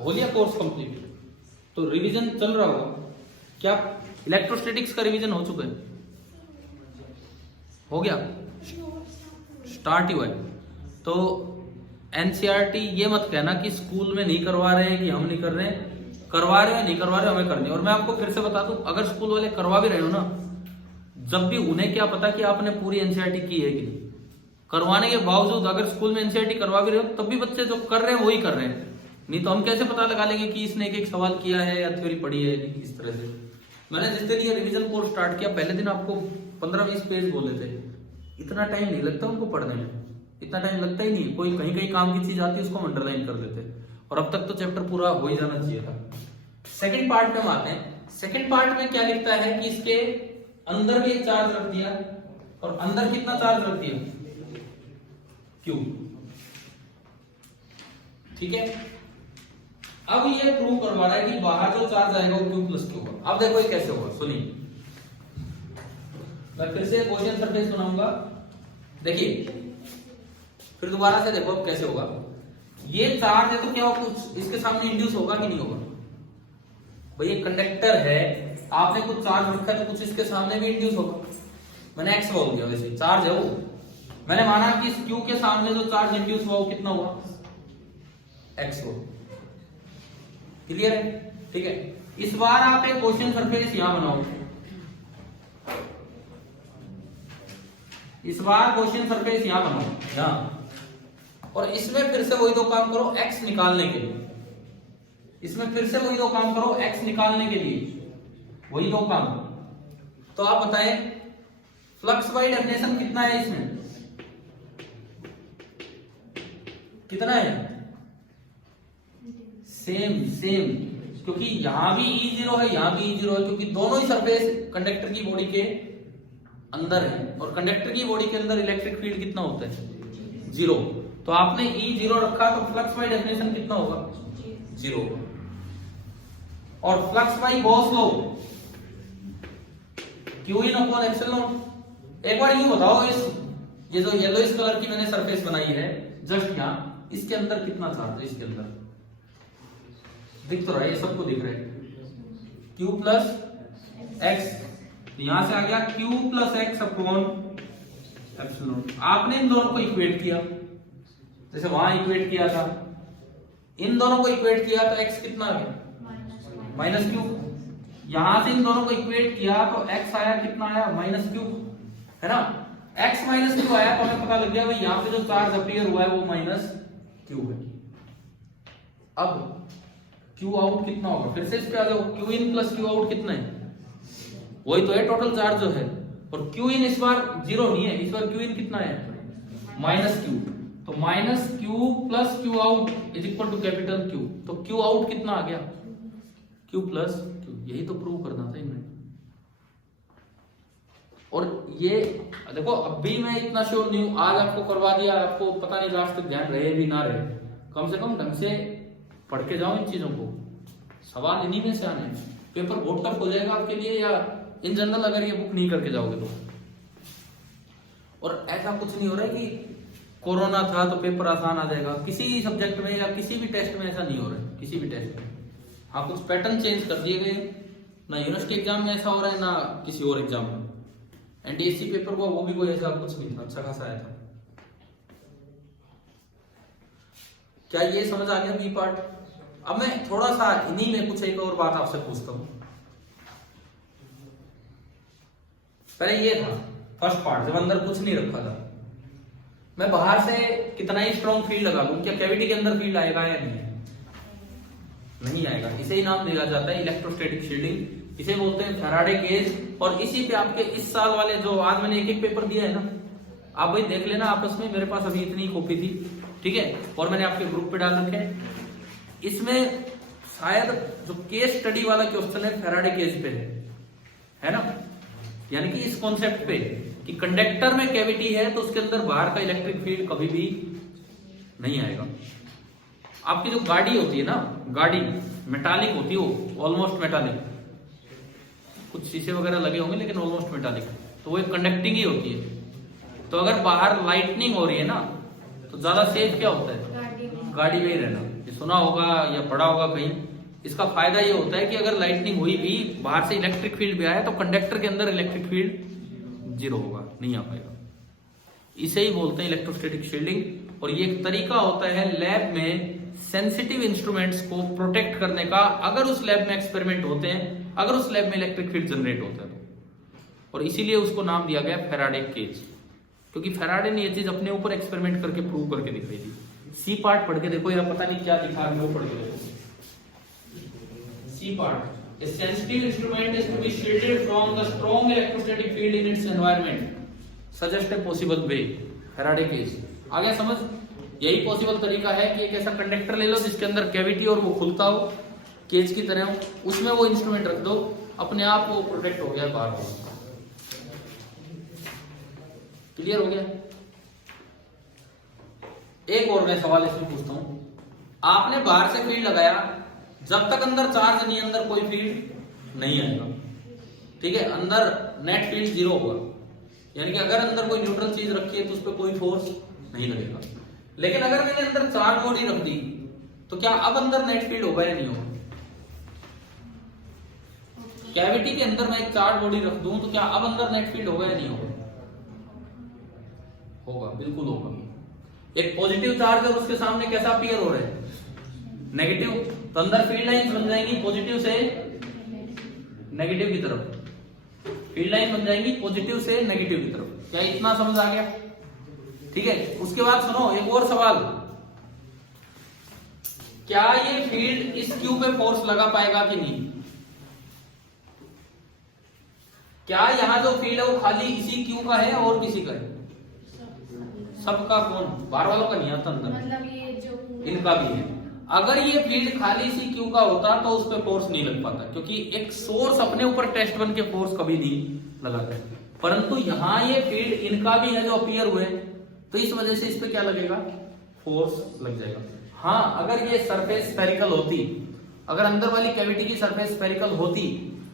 हो लिया कोर्स कंप्लीट, तो रिवीजन चल रहा होगा। क्या इलेक्ट्रोस्टैटिक्स का रिवीजन हो चुका है? हो गया, स्टार्ट ही हुआ है। तो एनसीईआरटी ये मत कहना कि स्कूल में नहीं करवा रहे हैं कि हम नहीं कर रहे हैं, करवा रहे हैं नहीं करवा रहे, हमें करनी है। और मैं आपको फिर से बता दूं, अगर स्कूल वाले करवा भी रहे हो ना, जब भी उन्हें क्या पता कि आपने पूरी एनसीईआरटी की है कि नहीं। करवाने के बावजूद अगर स्कूल में एनसीईआरटी करवा भी रहे हो, तब भी बच्चे जो कर रहे हैं वही कर रहे हैं। नहीं तो हम कैसे पता लगा लेंगे कि इसने एक एक सवाल किया है या थ्योरी पढ़ी है? इस तरह से मैंने जिस दिन ये रिवीजन कोर्स स्टार्ट किया, पहले दिन आपको 15-20 पेज बोले थे। इतना टाइम नहीं लगता उनको पढ़ने में, इतना टाइम लगता ही नहीं। कोई कहीं कहीं काम की चीज आती है उसको अंडरलाइन कर देते, और अब तक तो चैप्टर पूरा हो ही जाना चाहिए था। सेकंड पार्ट में हम आते हैं। सेकंड पार्ट में क्या लिखता है कि इसके अंदर भी एक चार्ज रख दिया, और अंदर कितना चार्ज रख दिया? Q। ठीक है, अब ये प्रूव करवा रहा है कि बाहर जो चार्ज आएगा वो Q प्लस Q होगा। अब देखो ये कैसे होगा, सुनिए। मैं फिर से गॉसियन सरफेस बनाऊंगा, देखिए फिर दोबारा से देखो अब कैसे होगा। ये चार्ज है तो क्या कुछ इसके सामने इंड्यूस होगा कि नहीं होगा? भाई ये कंडक्टर है, आपने कुछ चार्ज रखा है तो कुछ इसके सामने भी इंड्यूस होगा। मैंने एक्स बोल दिया, वैसे चार्ज है वो। मैंने माना कि इस Q के सामने जो चार्ज इंड्यूस हुआ वो कितना हुआ? एक्स हुआ। क्लियर है? ठीक है, इस बार आप एक गॉसियन सरफेस यहां बनाओ। इस बार गॉसियन सरफेस यहां बनाओ, यहां, और इसमें फिर से वही दो काम करो x निकालने के लिए। इसमें फिर से वही दो काम करो x निकालने के लिए, वही दो काम। तो आप बताएं फ्लक्स बाय डेफिनेशन कितना है इसमें? कितना है? सेम सेम, क्योंकि यहां भी E0 है, यहां भी E0 है, क्योंकि दोनों ही सरफेस कंडक्टर की बॉडी के अंदर है, और कंडक्टर की बॉडी के अंदर इलेक्ट्रिक फील्ड कितना होता है? 0। तो आपने E0 रखा तो फ्लक्स बाय डेफिनेशन कितना होगा? 0। और flux by Gauss law Q in upon epsilon. एक बार यूं बताओ, इस ये जो येलोइश कलर की मैंने सरफेस बनाई है जस्ट यहां, इसके अंदर कितना चार्ज है? इसके अंदर दिख तो रहा है, ये सबको दिख रहा है। Q प्लस एक्स, यहां से आ गया Q plus x upon epsilon. आपने इन दोनों को इक्वेट किया, जैसे वहां इक्वेट किया था, इन दोनों को इक्वेट किया तो x कितना आ गया? Minus Q। यहां से इन दोनों को इक्वेट किया तो x आया कितना आया? माइनस Q, है ना। x माइनस क्यू आया तो हमें पता लग गया भाई यहाँ पे जो चार्ज अपीयर हुआ है वो माइनस क्यू है। अब क्यू आउट कितना होगा, फिर से इस पे आ जाओ, Q in plus q out कितना है, वही तो है टोटल चार्ज जो है, और क्यू इन इस बार जीरो नहीं है, इस बार क्यू इन कितना है माइनस क्यू, तो minus q plus q out is equal to capital q, तो क्यू आउट कितना आ गया क्यू प्लस क्यू, यही तो प्रूव करना था इनमें। और ये देखो अब भी मैं इतना श्योर नहीं हूं, आज आपको करवा दिया, आपको पता नहीं लास्ट तक ध्यान रहे भी ना रहे, कम से कम ढंग से पढ़ के जाओ इन चीजों को, सवाल इन्हीं में से आने, पेपर बहुत टफ हो जाएगा आपके लिए या इन जनरल अगर ये बुक नहीं करके जाओगे तो। और ऐसा कुछ नहीं हो रहा है कि कोरोना था तो पेपर आसान आ जाएगा, किसी सब्जेक्ट में या किसी भी टेस्ट में ऐसा नहीं हो रहा है, किसी भी टेस्ट में। हाँ कुछ पैटर्न चेंज कर दिए गए, ना यूनिवर्सिटी एग्जाम में ऐसा हो रहा है ना किसी और एग्जाम में। एनटीएससी पेपर को वो भी कोई ऐसा कुछ नहीं था, अच्छा खासा आया था। क्या ये समझ आ गया बी पार्ट? अब मैं थोड़ा सा इन्हीं में कुछ एक और बात आपसे पूछता हूं। पहले ये था फर्स्ट पार्ट, जब अंदर कुछ नहीं रखा था, मैं बाहर से कितना ही स्ट्रॉन्ग फील्ड लगा लूं, क्या कैविटी के अंदर फील्ड आएगा या नहीं? नहीं आएगा। इसे ही नाम दिया जाता है इलेक्ट्रोस्टैटिक शील्डिंग, इसे बोलते हैं फैराडे केज। और इसी पे आपके इस साल वाले जो आज मैंने एक एक पेपर दिया है ना, आप वही देख लेना आपस में, मेरे पास अभी इतनी कॉपी थी, ठीक है, और मैंने आपके ग्रुप पे डाल रखे हैं। इसमें शायद जो केस स्टडी वाला क्वेश्चन है फैराडे केज पे है ना, यानी कि इस कॉन्सेप्ट पे कि कंडक्टर में कैविटी है तो उसके अंदर बाहर का इलेक्ट्रिक फील्ड कभी भी नहीं आएगा। आपकी जो गाड़ी होती है ना, गाड़ी मेटालिक होती है, वो ऑलमोस्ट मेटालिक, कुछ शीशे वगैरह लगे होंगे लेकिन ऑलमोस्ट मेटालिक, तो वो एक कंडक्टिंग ही होती है। तो अगर बाहर लाइटनिंग हो रही है ना तो ज्यादा सेफ क्या होता है, गाड़ी में ही रहना। ये सुना होगा या पढ़ा होगा कहीं, इसका फायदा ये होता है कि अगर लाइटनिंग हुई भी, बाहर से इलेक्ट्रिक फील्ड भी आया तो कंडक्टर के अंदर इलेक्ट्रिक फील्ड जीरो होगा, नहीं आ पाएगा। इसे ही बोलते हैं इलेक्ट्रोस्टैटिक शील्डिंग। और ये एक तरीका होता है लैब में सेंसिटिव इंस्ट्रूमेंट्स को प्रोटेक्ट करने का, अगर उस लैब में एक्सपेरिमेंट होते हैं, अगर उस लैब में इलेक्ट्रिक फील्ड जनरेट होता है तो। और इसीलिए उसको नाम दिया गया फैराडे केज, क्योंकि फैराडे ने ये चीज अपने ऊपर एक्सपेरिमेंट करके प्रूव करके दिखाई थी। सी पार्ट पढ़ के देखो, या पता नहीं क्या लिखा है वो पढ़ के देखो। C part, a sensitive instrument is to be shielded from the strong electrostatic field in its environment, suggest a possible way, Faraday cage. आ गया समझ? यही पॉसिबल तरीका है कि एक ऐसा कंडक्टर ले लो जिसके अंदर कैविटी और वो खुलता हो, केज की तरह हो, उसमें वो इंस्ट्रूमेंट रख दो, अपने आप वो प्रोटेक्ट हो गया बाहर हो। क्लियर हो गया? एक और मैं सवाल इसमें पूछता हूं, आपने बाहर से फील्ड लगाया, जब तक अंदर चार्ज नहीं, अंदर कोई फील्ड नहीं आएगा, ठीक है, अंदर नेट फील्ड जीरो होगा, यानी कि अगर अंदर कोई न्यूट्रल चीज रखी है तो उस पर कोई फोर्स नहीं लगेगा। लेकिन अगर मैंने अंदर चार्ज बॉडी रख दी तो क्या अब अंदर नेट फील्ड होगा या नहीं होगा? कैविटी के अंदर मैं एक चार्ज बॉडी रख दूं तो क्या अब अंदर नेट फील्ड होगा या नहीं होगा? होगा, बिल्कुल होगा। एक पॉजिटिव चार्ज है उसके सामने कैसा अपीयर हो रहा है, नेगेटिव, तो अंदर फील्ड लाइन बन जाएंगी पॉजिटिव से नेगेटिव की तरफ, फील्ड लाइन बन जाएंगी पॉजिटिव से नेगेटिव की तरफ। क्या इतना समझ आ गया? ठीक है। उसके बाद सुनो एक और सवाल, क्या ये फील्ड इस क्यू पे फोर्स लगा पाएगा कि नहीं? क्या यहां जो फील्ड है वो खाली इसी क्यू का है और किसी का है? सबका। कौन? बाहर वालों का नहीं आता अंदर, मतलब ये जो इनका भी है। अगर ये फील्ड खाली इसी क्यू का होता तो उस पर फोर्स नहीं लग पाता, क्योंकि एक सोर्स अपने ऊपर टेस्ट बन के फोर्स कभी नहीं लगाता। परंतु यहां ये फील्ड इनका भी है जो अपीयर हुए, तो इस वजह से इस पे क्या लगेगा? फोर्स लग जाएगा। हाँ, अगर ये सरफेस स्फेरिकल होती, अगर अंदर वाली कैविटी की सरफेस स्फेरिकल होती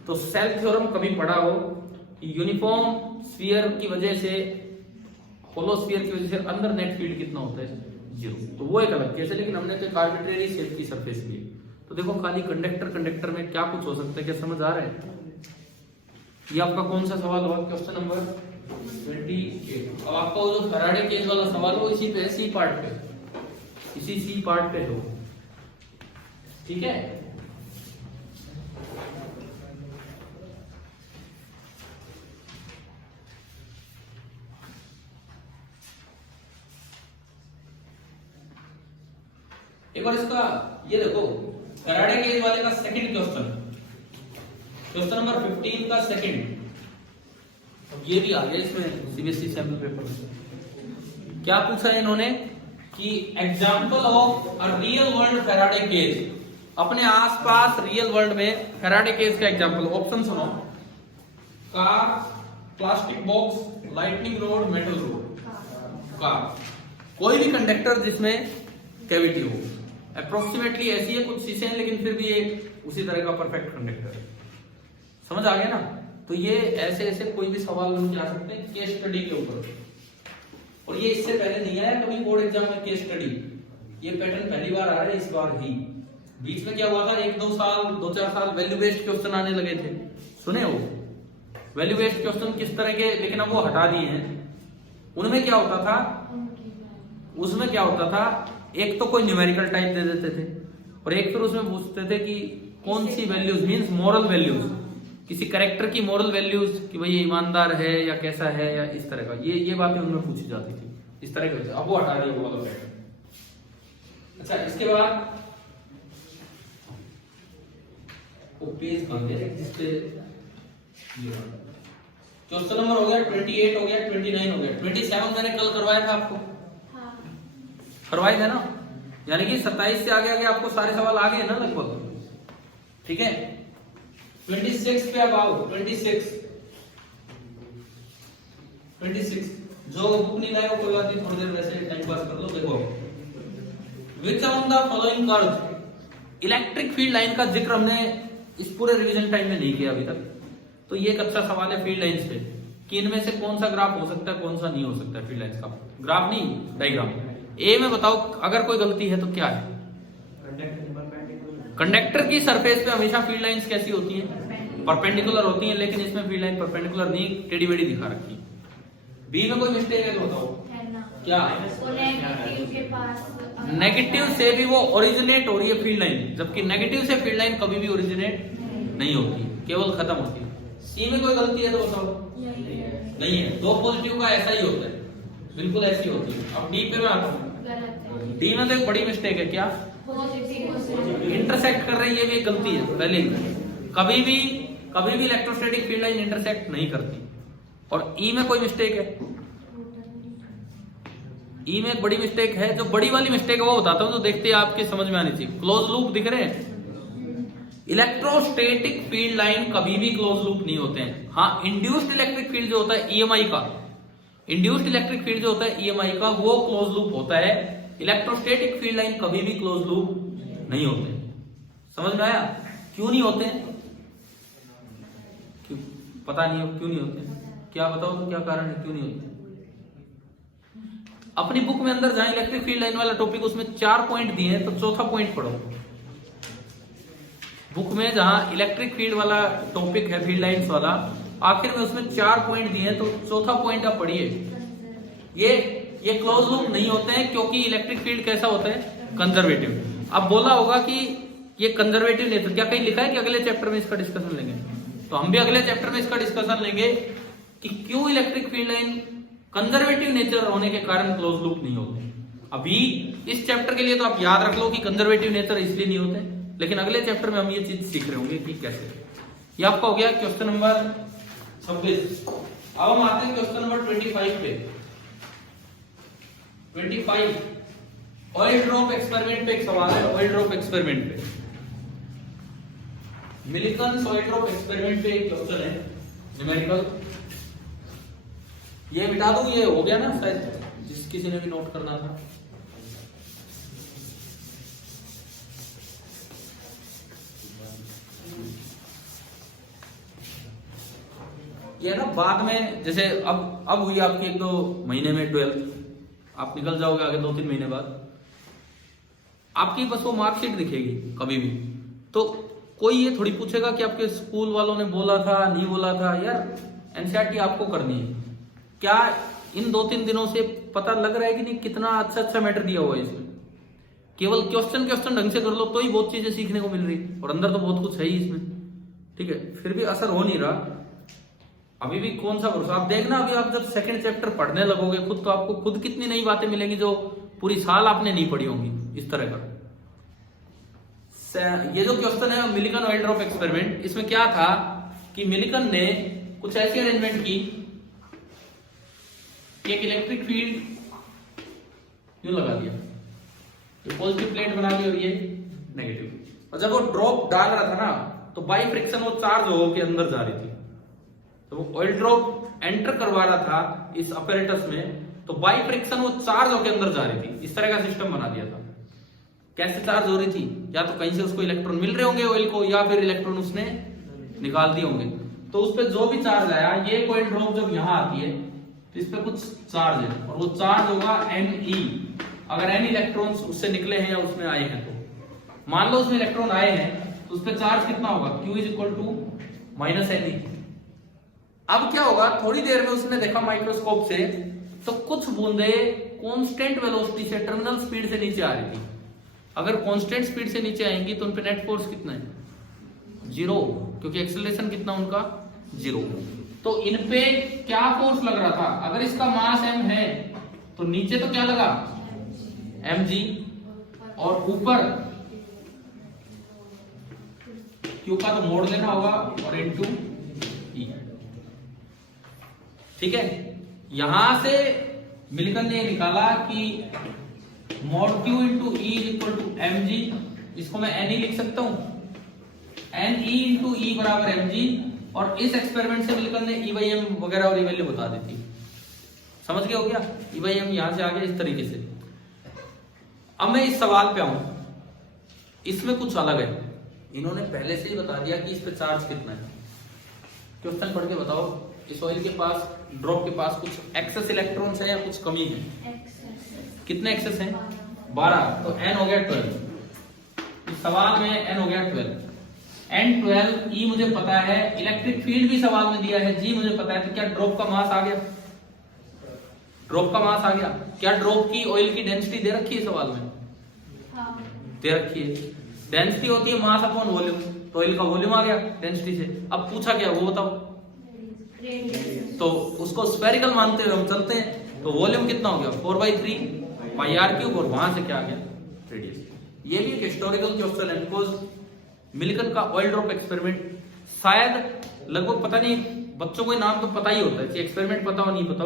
तो सेल थ्योरम कभी पढ़ा हो, यूनिफॉर्म स्फीयर की वजह से, होलो स्फीयर की वजह से अंदर नेट फील्ड कितना होता है? जीरो। तो वो एक अलग केस है, लेकिन हमने तो एक आर्बिट्रेरी शेप की सरफेस ली। तो देखो खाली कंडक्टर में क्या कुछ हो सकता है, क्या समझ आ रहा है? ये आपका कौन सा सवाल हुआ? Question number 28। अब आपका वो जो फैराडे केज वाला सवाल हो इसी पे, सी पार्ट पे, इसी सी पार्ट पे हो, ठीक है। एक बार इसका ये देखो, फैराडे केज वाले का सेकंड क्वेश्चन नंबर 15 का सेकंड, ये भी आ गया इसमें सीबीएसई सैंपल पेपर में। क्या पूछा है इन्होंने कि example of a real world Faraday cage, अपने आसपास रियल वर्ल्ड में फैराडे केज का एग्जाम्पल। ऑप्शन सुनो, car, plastic box, lightning rod, metal rod. Car, कोई भी कंडक्टर जिसमें कैविटी हो, अप्रोक्सीमेटली ऐसी है, कुछ शीशे हैं लेकिन फिर भी ये उसी तरह का परफेक्ट कंडक्टर है। समझ आ गया ना? तो ये ऐसे ऐसे कोई भी सवाल बन जा सकते हैं केस स्टडी के ऊपर, और ये इससे पहले नहीं आया कभी बोर्ड एग्जाम में केस स्टडी। ये पैटर्न पहली बार आ रहा है इस बार ही। बीच में क्या हुआ था, 2-4 साल वैल्यू बेस्ड क्वेश्चन आने लगे थे, सुने हो? वैल्यू बेस्ड क्वेश्चन किस तरह के, लेकिन अब वो हटा दिए हैं। उनमें क्या होता था, उसमें क्या होता था, एक तो कोई न्यूमेरिकल टाइप दे देते थे, और एक फिर उसमें पूछते थे कि कौन सी वैल्यूज, मींस मोरल वैल्यूज, किसी कैरेक्टर की मोरल वैल्यूज, कि भाई ये ईमानदार है या कैसा है या इस तरह का, ये बातें उनमें पूछी जाती थी इस तरह के। अब वो हटा दिया वो वाला पैटर्न। अच्छा, इसके बाद वो पेज कहां गया जिसपे क्वेश्चन नंबर हो गया 28, हो गया 29, हो गया 27 मैंने कल करवाया था आपको, करवाए थे ना? यानी कि 27 से आगे आगे आपको सारे सवाल आ गए ना लगभग, ठीक है? 26 पे अब आओ। 26 जो बुक नहीं लाए कोई बात नहीं, थोड़ी देर वैसे टाइम पास कर लो। देखो, which on the following curve, electric field line का जिक्र हमने इस पूरे रिवीजन टाइम में नहीं किया अभी तक, तो ये एक अच्छा सवाल है फील्ड लाइंस पे, कि इनमें से कौन सा ग्राफ हो सकता है, कौन सा नहीं हो सकता है। फील्ड लाइंस का ग्राफ नहीं, डायग्राम। ए में बताओ अगर कोई गलती है तो क्या है? कंडक्टर की सरफेस पे हमेशा फील्ड लाइंस कैसी होती हैं? परपेंडिकुलर होती हैं, लेकिन इसमें फील्ड लाइन परपेंडिकुलर नहीं, टेढ़ी बेढ़ी दिखा रखी। बी में कोई मिस्टेक है तो बताओ क्या? नेगेटिव के पास, नेगेटिव से भी वो ओरिजिनेट हो रही है फील्ड लाइन, जबकि नेगेटिव से फील्ड लाइन कभी भी ओरिजिनेट नहीं होती, केवल खत्म होती है। सी में कोई गलती है तो बताओ। नहीं है, दो पॉजिटिव का ऐसा ही होता है, बिल्कुल ऐसी होती है। अब डी पे मैं आता हूँ। डी में तो एक बड़ी मिस्टेक है, क्या? इंटरसेक्ट कर रही है, ये भी एक गलती है पहले ही। कभी भी इलेक्ट्रोस्टैटिक फील्ड लाइन इंटरसेक्ट नहीं करती। और ई में कोई मिस्टेक है, ई में एक बड़ी मिस्टेक है। जो बड़ी वाली मिस्टेक है वो बताता हूँ, तो देखते हैं आपके समझ में आनी चाहिए। क्लोज लूप दिख रहे हैं? इलेक्ट्रोस्टैटिक फील्ड लाइन कभी भी क्लोज लूप नहीं होते हैं। हाँ, इंड्यूस्ड इलेक्ट्रिक फील्ड जो होता है ईएमआई का, इंड्यूस्ड इलेक्ट्रिक फील्ड जो होता है ईएमआई का, वो क्लोज लूप होता है। इलेक्ट्रोस्टैटिक फील्ड लाइन कभी भी क्लोज लूप नहीं होते। समझ में आया? क्यों नहीं होते? क्यों पता नहीं हो क्यों नहीं होते? क्या बताओ तो क्या कारण है क्यों नहीं होते? अपनी बुक में अंदर जहां इलेक्ट्रिक फील्ड लाइन वाला टॉपिक, उसमें 4 पॉइंट दिए हैं, तो चौथा पॉइंट पढ़ो। बुक में जहां इलेक्ट्रिक फील्ड वाला टॉपिक है, फील्ड लाइंस वाला, आखिर में उसमें 4 पॉइंट दिए हैं, तो चौथा पॉइंट आप पढ़िए। ये क्लोज लूप नहीं होते हैं, क्योंकि इलेक्ट्रिक फील्ड कैसा होता है? कंजर्वेटिव। अब बोला होगा कि ये कंजर्वेटिव नेचर, क्या कहीं लिखा है कि अगले चैप्टर में इसका डिस्कशन लेंगे? तो हम भी अगले चैप्टर में इसका डिस्कशन लेंगे कि क्यों electric field line conservative nature होने के कारण क्लोज लूप नहीं होते। अभी इस चैप्टर के लिए तो आप याद रख लो कि कंजर्वेटिव नेचर इसलिए नहीं होते, लेकिन अगले चैप्टर में हम ये चीज सीख रहे होंगे कि कैसे। ये आपका हो गया क्वेश्चन नंबर 26। अब हम आते हैं क्वेश्चन नंबर 25 पे। 25 ऑयल ड्रॉप एक्सपेरिमेंट पे एक सवाल है। ऑयल ड्रॉप एक्सपेरिमेंट पे, मिलिकन ऑयल ड्रॉप एक्सपेरिमेंट पे एक क्वेश्चन है न्यूमेरिकल। ये मिटा दूं, ये हो गया ना शायद, जिस किसी ने भी नोट करना था। ये ना बाद में, जैसे अब हुई आपकी 1-2 महीने में 12th, आप निकल जाओगे आगे 2-3 महीने बाद, आपकी बस वो मार्कशीट दिखेगी कभी भी। तो कोई ये थोड़ी पूछेगा कि आपके स्कूल वालों ने बोला था, नहीं बोला था। यार एनसीईआरटी आपको करनी है। क्या इन 2-3 दिनों से पता लग रहा है कि नहीं कितना अच्छा मैटर दिया हुआ है इसमें? केवल क्वेश्चन ढंग से कर लो तो ही बहुत चीजें सीखने को मिल रही, और अंदर तो बहुत कुछ है ही इसमें, ठीक है? फिर भी असर हो नहीं रहा। अभी भी कौन सा भरोसा? आप देखना, अभी आप जब सेकंड चैप्टर पढ़ने लगोगे खुद, तो आपको खुद कितनी नई बातें मिलेंगी जो पूरी साल आपने नहीं पढ़ी होंगी इस तरह का। ये जो क्वेश्चन है मिलिकन ऑयल ड्रॉप एक्सपेरिमेंट, इसमें क्या था कि मिलिकन ने कुछ ऐसी अरेंजमेंट की कि एक इलेक्ट्रिक फील्ड यूं लगा दिया, ये पॉजिटिव प्लेट बना दी और ये नेगेटिव, और जब वो ड्रॉप डाल रहा था ना तो बाई फ्रिक्शन वो चार्ज होके अंदर जा रही थी। तो वो ऑयल ड्रॉप एंटर करवा रहा था इस अपैरेटस में, तो बाई फ्रिक्शन वो चार्ज होके अंदर जा रही थी। इस तरह का सिस्टम बना दिया था। कैसे चार्ज हो रही थी? या तो कहीं से उसको इलेक्ट्रॉन मिल रहे होंगे ऑयल को, या फिर इलेक्ट्रॉन उसने निकाल दिए होंगे। तो उस पर जो भी चार्ज आया, ये ऑयल ड्रॉप जब यहाँ आती है तो इस पर कुछ चार्ज है, और वो चार्ज होगा Ne। अगर N इलेक्ट्रॉन्स उससे निकले हैं या उसमें आए हैं, तो मान लो उसमें इलेक्ट्रॉन आए हैं तो उस पर चार्ज कितना होगा? Q = -Ne। अब क्या होगा, थोड़ी देर में उसने देखा माइक्रोस्कोप से, तो कुछ बूंदे कांस्टेंट वेलोसिटी से, टर्मिनल स्पीड से नीचे आ रही थी। अगर कांस्टेंट स्पीड से नीचे आएंगी तो उन पे नेट फोर्स कितना है? 0, क्योंकि एक्सेलरेशन कितना उनका? 0। तो इन पे क्या फोर्स लग रहा था? अगर इसका मास m है तो नीचे तो क्या लगा? mg, और ऊपर q का तो मोड़ लेना होगा, और इनटू e। ठीक है, यहां से मिलिकन ने निकाला कि mod q into e equal to mg, इसको मैं ne लिख सकता हूं, ne इंटू ई बराबर mg, और इस एक्सपेरिमेंट से मिलिकन ने E/m वगैरह और वैल्यू बता दी थी। समझ गए हो गया? E/m यहां से आ गया इस तरीके से। अब मैं इस सवाल पे आऊं, इसमें कुछ अलग है। इन्होंने पहले से ही बता दिया कि इस पे चार्ज कितना है। क्वेश्चन पढ़ के बताओ, इस ऑयल के पास, ड्रॉप के पास कुछ एक्सेस इलेक्ट्रॉन्स है या कुछ कमी है? कितने एक्सेस हैं? 12, तो n हो गया 12। इस सवाल में n हो गया 12, n12, E मुझे पता है, इलेक्ट्रिक फील्ड भी सवाल में दिया है, G मुझे पता है। तो क्या ड्रॉप का मास आ गया? ड्रॉप का मास आ गया। क्या ड्रॉप की ऑयल की डेंसिटी दे रखी है सवाल में? दे रखी है। डेंसिटी होती है मास अपॉन वॉल्यूम, तो ऑयल का वॉल्यूम आ गया डेंसिटी से। अब पूछा क्या, वो बताओ। तो उसको स्फेरिकल मानते हुए हम चलते हैं, तो वॉल्यूम कितना हो गया? 4/3 πr3, और वहां से क्या आ गया? रेडियस। ये भी एक हिस्टोरिकल क्वेश्चन है, बिकॉज मिलिकन का ऑयल ड्रॉप एक्सपेरिमेंट शायद लगभग, पता नहीं, बच्चों को नाम तो पता ही होता है कि एक्सपेरिमेंट पता हो नहीं पता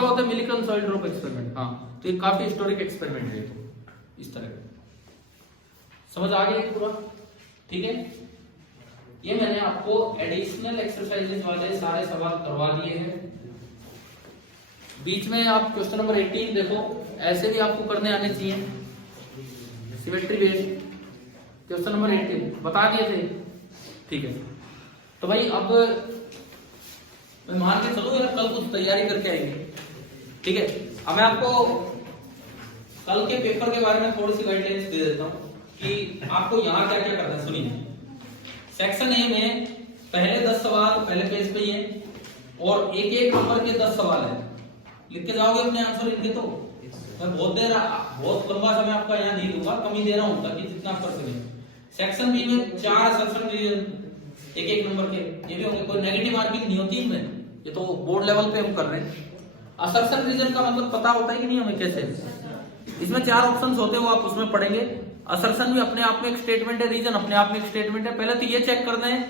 होता है मिलिकन ऑयल ड्रॉप एक्सपेरिमेंट। हाँ, तो ये काफी हिस्टोरिक एक्सपेरिमेंट है। तो इस तरह समझ आ गया पूरा? ठीक है, ये मैंने आपको एडिशनल एक्सरसाइजेज वाले सारे सवाल करवा दिए हैं। बीच में आप क्वेश्चन नंबर 18 देखो, ऐसे भी आपको करने आने चाहिए, सिमेट्री बेस्ड। क्वेश्चन नंबर 18 बता दिए थे। ठीक है, तो भाई अब मैं मान के चलो यार कल कुछ तैयारी करके आएंगे। ठीक है, अब मैं आपको कल के पेपर के बारे में थोड़ी सी गाइडलाइंस दे देता हूं कि आपको यहाँ क्या क्या करना है। सुनिए, सेक्शन ए में पहले 10 सवाल पहले पेज पे ही है, और एक एक नंबर के 10 सवाल है। लिख के जाओगे अपने आंसर इनके। तो मैं बहुत लंबा समय आपका यहाँ नहीं दूंगा, कम ही दे रहा हूँ ताकि जितना कर सके। सेक्शन बी में 4 असर्शन रीजन एक एक नंबर के, ये भी होंगे। कोई नेगेटिव मार्किंग नहीं होती इनमें, ये तो बोर्ड लेवल पे हम कर रहे हैं। असर्शन रीजन का मतलब पता होता है कि नहीं हमें? कैसे? इसमें 4 ऑप्शंस होते हैं, वो आप उसमें पढ़ेंगे। असर्शन भी अपने आप में एक स्टेटमेंट है, रीजन अपने आप में एक स्टेटमेंट है। पहले तो ये चेक करना है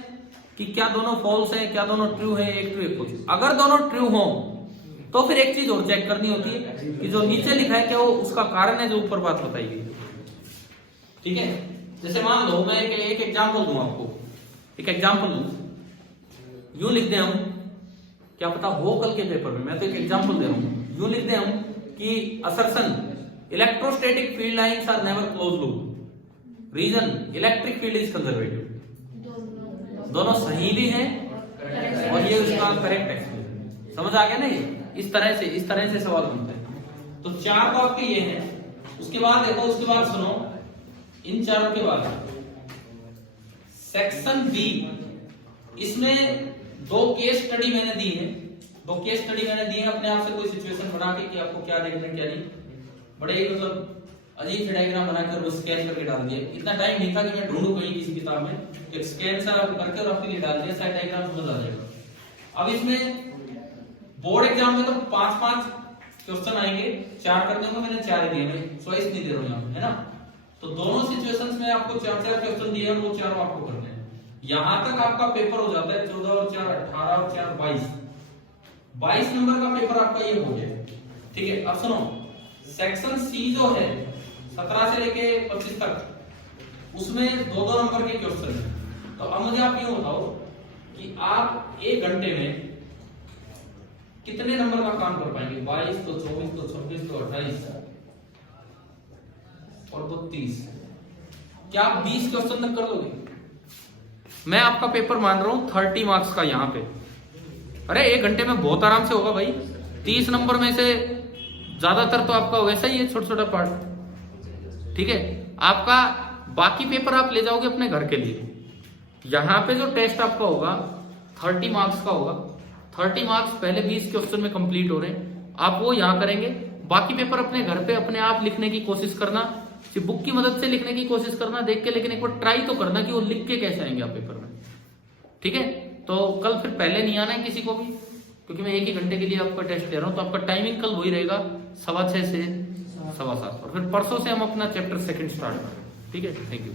कि क्या दोनों फॉल्स है, क्या दोनों ट्रू है, एक ट्रू एक फॉल्स। अगर दोनों ट्रू हो तो फिर एक चीज और चेक करनी होती है कि जो नीचे लिखा है क्या वो उसका कारण है जो ऊपर बात बताई गई। ठीक है, जैसे मान लो मैं एक एग्जाम्पल दूं आपको, एक एग्जाम्पल दूं, यूं लिख दें हम, क्या पता हो कल के पेपर में, मैं तो एक एग्जाम्पल दे रहा हूं। यूं लिख दें हम कि assertion electrostatic field lines are never close loop, reason electric field is conservative. दोनों सही भी हैं और ये उसका करेक्ट है। समझ आ गया ना? ये इस तरह से सवाल बनते हैं। तो 4 तो आपके ये हैं। उसके बाद देखो, उसके बाद सुनो, इन चारों के बाद सेक्शन बी, इसमें 2 केस स्टडी मैंने दी है। 2 केस स्टडी मैंने दी है अपने आप से, कोई सिचुएशन बना के कि आपको क्या देखना है क्या नहीं। बड़े ही मतलब अजीब से डायग्राम बनाकर वो स्कैन करके डाल दिया। इतना टाइम नहीं था कि मैं ढूंढूं कहीं किसी किताब में, एक स्कैन सा करके और आपके लिए डाल दिया, सारे डायग्राम समझ आ जाएगा। अब इसमें बोर्ड एग्जाम में तो 5-5 क्वेश्चन आएंगे, 4 करने को मैंने 4 ही दिए, मैं चॉइस नहीं दे रहा हूं यहाँ, है ना? तो दोनों सिचुएशंस में आपको 4-4 क्वेश्चन दिए हैं, वो चारों आपको करने हैं। यहां तक आपका पेपर हो जाता है 14 और 4 18 और 4 22। 22 नंबर का पेपर आपका ये हो गया। ठीक है, अब सुनो, सेक्शन सी जो है 17 से लेके 25 तक, उसमें 2-2 नंबर के क्वेश्चन है। तो अब मुझे आप ये बताओ कि आप 1 घंटे में कितने नंबर का काम कर पाएंगे? 22 तो 24 तो 26 तो 28 और 32। क्या आप 20 क्वेश्चन तक कर दोगे? मैं आपका पेपर मान रहा हूं 30 मार्क्स का यहाँ पे। अरे 1 घंटे में बहुत आराम से होगा भाई। 30 नंबर में से ज्यादातर तो आपका वैसा ही है, छोटा छोटा पार्ट। ठीक है, आपका बाकी पेपर आप ले जाओगे अपने घर के लिए। यहाँ पे जो टेस्ट आपका होगा 30 मार्क्स का होगा। 30 मार्क्स पहले 20 क्वेश्चन में कंप्लीट हो रहे हैं, आप वो यहाँ करेंगे। बाकी पेपर अपने घर पे अपने आप लिखने की कोशिश करना, बुक की मदद से लिखने की कोशिश करना देख के, लेकिन एक बार ट्राई तो करना कि वो लिख के कैसे आएंगे आप पेपर में। ठीक है, तो कल फिर पहले नहीं आना है किसी को भी, क्योंकि मैं 1 ही घंटे के लिए आपका टेस्ट ले रहा हूँ। तो आपका टाइमिंग कल वही रहेगा 6:15 से 7:15 पर। फिर परसों से हम अपना चैप्टर 2 स्टार्ट करें। ठीक है, थैंक यू।